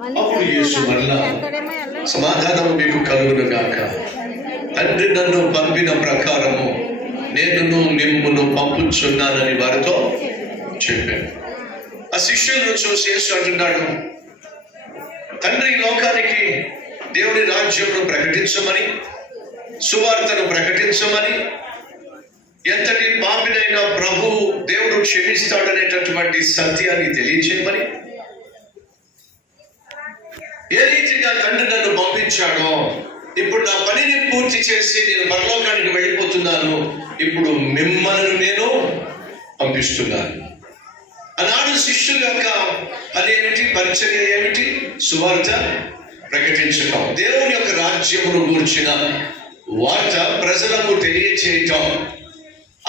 అప్పుడు యేసు మరలా సమాధానము మీకు కలుగును గాక, తండ్రి నన్ను పంపిన ప్రకారము నేను మిమ్మును పంపుచున్నానని వారితో చెప్పాను. ఆ శిష్యులను చూసి యేసు అంటున్నాడు, తండ్రి లోకానికి దేవుని రాజ్యమును ప్రకటించమని, సువార్తను ప్రకటించమని, ఎంతటి పాపినైనా ప్రభు దేవుడు క్షమిస్తాడనేటటువంటి సత్యాన్ని తెలియచేయమని, ఏ రీతిగా తండ్రి నన్ను పంపించాడో ఇప్పుడు నా పనిని పూర్తి చేసి నేను పరలోకానికి వెళ్ళిపోతున్నాను, ఇప్పుడు మిమ్మల్ని నేను పంపిస్తున్నాను. ఆనాడు శిష్యుల యొక్క అదేమిటి, పరిచర్య ఏమిటి? సువార్త ప్రకటించటం, దేవుని యొక్క రాజ్యమును గూర్చిన వార్త ప్రజలకు తెలియచేయటం.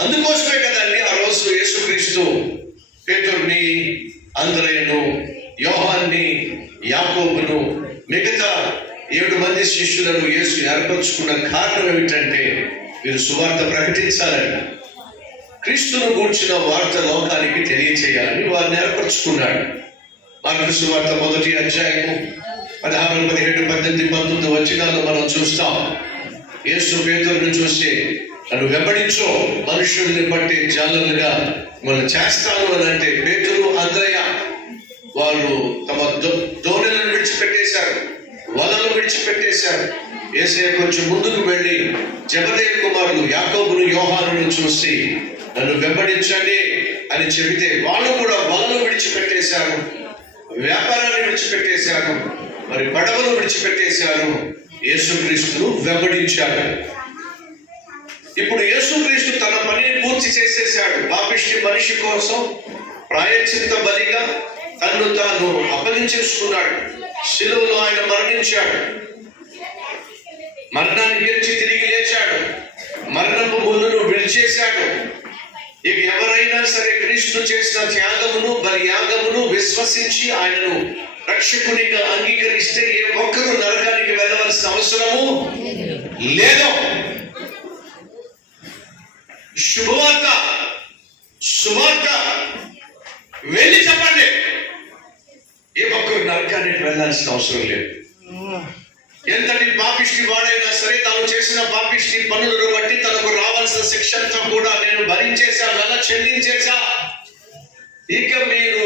అందుకోసమే కదండి ఆ రోజు యేసుక్రీస్తు పేతురుని, అంద్రయ్యను, యోహాన్ని, యాకోబును, మిగతా 7 మంది శిష్యులను యేసు ఏర్పరచుకున్న కారణం ఏమిటంటే వీరు సువార్త ప్రకటించాలని, క్రీస్తును గూర్చిన వార్త లోకానికి తెలియచేయాలని వారిని ఏర్పరచుకున్నాడు. మార్కు సువార్త 1వ అధ్యాయము 16, 17, 18, 19 వచనాల్లో మనం చూస్తాం. యేసు పేతురుని చూసి నన్ను వెంబడించు, మనుషుల్ని బట్టి జాలరులుగా మనం చేస్తాను అని అంటే పేతురు, అంద్రయ్య వారు తమ దోణెలను విడిచిపెట్టేశారు, వలలు విడిచిపెట్టేశారు. యేసయ్య కొంచెం ముందుకు వెళ్ళి జెబెదయి కుమారులు యాకోబును, యోహానును చూసి నన్ను వెంబడించండి అని చెబితే వాళ్ళు కూడా వలలు విడిచిపెట్టేశారు, వ్యాపారాన్ని విడిచిపెట్టేశారు, మరి పడవలు విడిచిపెట్టేశారు, యేసుక్రీస్తును వెంబడించారు. ఇప్పుడు యేసుక్రీస్తు తన పనిని పూర్తి చేసేశాడు. పాపిష్టి మనిషి కోసం ప్రాయశ్చిత్త బలిగా తన్ను తాను అప్పగించేసుకున్నాడు. శిలువలో ఆయన మరణించాడు, మరణాన్ని గెలిచి తిరిగి లేచాడు, మరణపు ముందును విడిచేశాడు. ఇక ఎవరైనా సరే క్రీస్తు చేసిన త్యాగమును, బలియాగమును విశ్వసించి ఆయనను రక్షకునిగా అంగీకరిస్తే ఏ ఒక్కరూ నరకానికి వెళ్ళవలసిన అవసరము లేదు. శుభవార్త, సువార్త వెళ్ళి చెప్పండి, ఏ ఒక్కరు నరకానికి వెళ్ళాల్సిన అవసరం లేదు. ఎంతటి పాపిష్టి వాడైనా సరే తాను చేసిన పాపిష్టి పనులను బట్టి తనకు రావాల్సిన శిక్ష అంతా కూడా నేను భరించేశా, నల్ల చెల్లించేశా, ఇక మీరు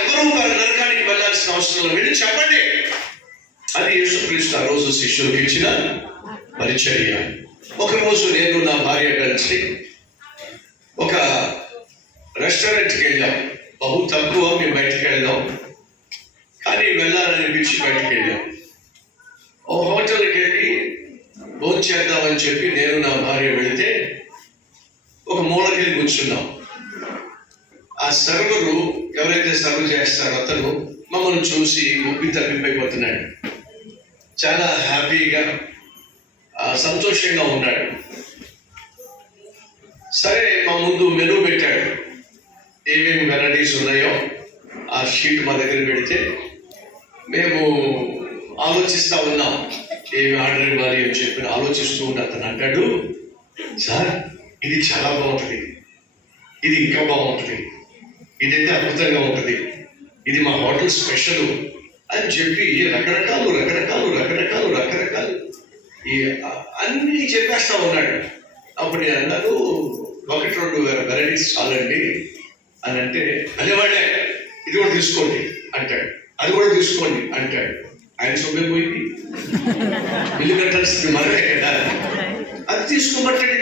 ఎవరు నరకానికి వెళ్ళాల్సిన అవసరం లేదు, వెళ్ళి చెప్పండి. అది యేసుక్రీస్తు ఆ రోజు శిష్యులకు ఇచ్చిన పరిచర్య. ఒకరోజు నేను నా భార్య కలిసి ఒక రెస్టారెంట్కి వెళ్ళాం. బహు తక్కువ మేము బయటికి వెళ్ళాం, కానీ వెళ్ళాలనిపించి బయటికి వెళ్ళాం. ఓ హోటల్కి వెళ్ళి భోజనం చేద్దామని చెప్పి నేను నా భార్య వెళితే ఒక మూలకి కూర్చున్నాం. ఆ సర్వరు, ఎవరైతే సర్వ్ చేస్తారో అతను మమ్మల్ని చూసి ఉబ్బి తప్పిపోయిపోతున్నాడు. చాలా హ్యాపీగా సంతోషంగా ఉన్నాడు. సరే, మా ముందు మెనూ పెట్టాడు. ఏమేమి వెరైటీస్ ఉన్నాయో ఆ షీట్ మా దగ్గర పెడితే మేము ఆలోచిస్తూ ఉన్నాం ఏమి ఆర్డర్ ఇవ్వాలి అని చెప్పి ఆలోచిస్తూ ఉంటే అతను అంటాడు, సార్ ఇది చాలా బాగుంటుంది, ఇది ఇంకా బాగుంటుంది, ఇదైతే అద్భుతంగా ఉంటుంది, ఇది మా హోటల్ స్పెషల్ అని చెప్పి రకరకాలు ఈ అన్నీ చెప్పేస్తా ఉన్నాడు. అప్పుడు నేను అన్నాను, 1-2 వెరైటీస్ చాలండి అని అంటే, అనేవాడే ఇది కూడా తీసుకోండి అంటాడు, అది కూడా తీసుకోండి అంటాడు. ఆయన సొమ్మే పోయింది, ఇల్లు కట్టాల్సింది మనమే కదా. అది తీసుకోమంటాడు.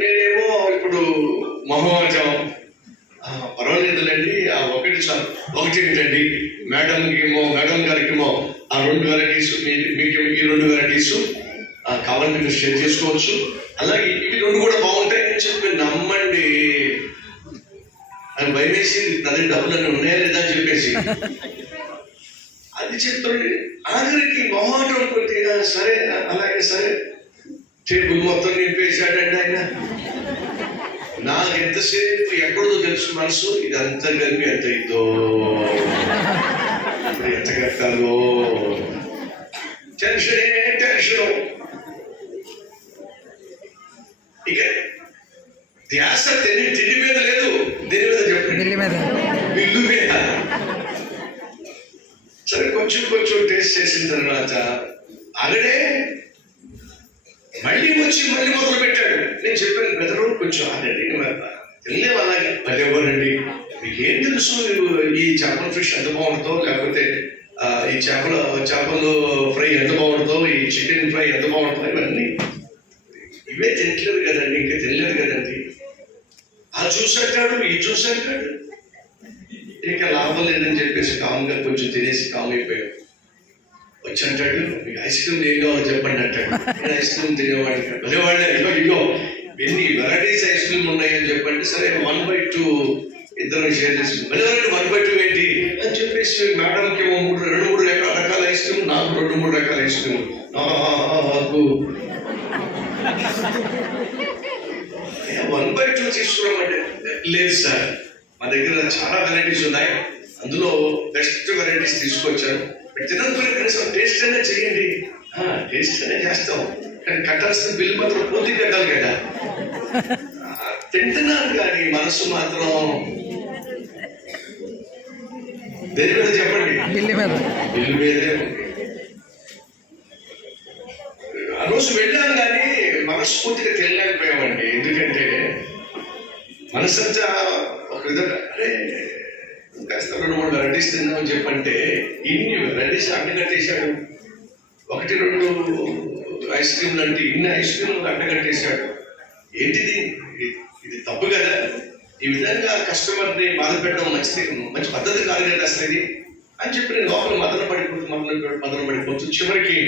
నేనేమో ఇప్పుడు మొహమాటం, పర్వాలేదులేండి ఆ ఒకటి చాలు, ఒకటి ఏంటండి మేడం గారికేమో ఆ 2 వెరైటీస్, మీకు ఈ 2 వెరైటీస్ కావాలని మీరు షేర్ చేసుకోవచ్చు, అలాగే ఇవి 2 కూడా బాగుంటాయి అని చెప్పి నమ్మండి అని భయమేసి నా దగ్గర డబ్బులన్నీ ఉన్నాయా లేదా అని చెప్పేసి అది చెప్పండి. ఆఖరికి మొహమాటం కొద్దిగా సరే అలాగే సరే టేబుల్ మొత్తం నింపేశాడండి ఆయన. నాకు ఎంతసేపు ఎక్కడో తెలుసు మనసు, ఇది అంత కలిపి ఎంత ఇద్దో, ఎంత కట్టాలో టెన్షన్. ఇక ధ్యాస తిండి మీద లేదు, దేని మీద చెప్పండి, బిల్లు మీద. సరే కొంచెం కొంచెం టేస్ట్ చేసిన తర్వాత ఆగడే మళ్ళీ మొదలు పెట్టాడు. నేను చెప్పాను బ్రదరు కొంచెం ఆగండి, తినలేము అలాగే. అదేమోనండి మీకు ఏం తెలుసు, ఈ చేపల ఫిష్ ఎంత బాగుంటుందో, లేకపోతే ఈ చేపలు ఫ్రై ఎంత బాగుంటుందో, ఈ చికెన్ ఫ్రై ఎంత బాగుంటుందో, ఇవన్నీ ఇవే తినట్లేదు కదండి, ఇంకా తినలేదు కదండి. ఆ జ్యూస్ అంటాడు, ఈ జ్యూస్ అంటాడు, ఇంకా లాభం లేదని చెప్పేసి కామ్గా కొంచెం తినేసి కామ్ అయిపోయాడు. వచ్చి అంటాడు మీకు ఐస్ క్రీమ్ ఏం కావాలో చెప్పండి అంటాడు. నేను ఐస్ క్రీమ్ తినేవాడిని అదేవాళ్ళే ఇగో ఎన్ని వెరైటీస్ ఐస్ క్రీమ్ ఉన్నాయని చెప్పండి. సరే 1/2 ఇద్దరు షేర్ చేసుకుంటాం. 1/2 ఏంటి అని చెప్పేసి మేడంకి 2-3 రకాల ఐస్ క్రీమ్, నాకు 2-3 రకాల ఐస్ క్రీమ్. నాకు 1/2 తీసుకున్నాం అంటే లేదు సార్, మా దగ్గర చాలా వెరైటీస్ ఉన్నాయి, అందులో బెస్ట్ వెరైటీస్ తీసుకొచ్చాను. తినకపోయినా కనీసం టేస్ట్ అయినా చేయండి. టేస్ట్ అయినా చేస్తాం, కానీ కట్టాల్సిన బిల్లు మాత్రం పూర్తి కట్టాలి కదా. తింటున్నాను కానీ మనసు మాత్రం దేని మీద చెప్పండి, బిల్లు మీదే ఉంది. ఆ రోజు వెళ్ళాం కానీ మనస్ఫూర్తిగా తినలేకపోయామండి. ఎందుకంటే మనసంతా ఒక విధంగా కాస్త 2-3 వెరైటీస్ తిందామని చెప్పంటే ఇన్ని వెరైటీస్ అడ్డగట్టేశాడు. 1-2 ఐస్ క్రీమ్లు అంటే ఇన్ని ఐస్ క్రీమ్లు అడ్డగట్టేశాడు. ఏంటిది, ఇది తప్పు కదా. ఈ విధంగా కస్టమర్ని బాధ పెట్టడం మంచి పద్ధతి కాదు కదా అసలు ఇది అని చెప్పి నేను లోపల మదన పడిపోతూ చివరికి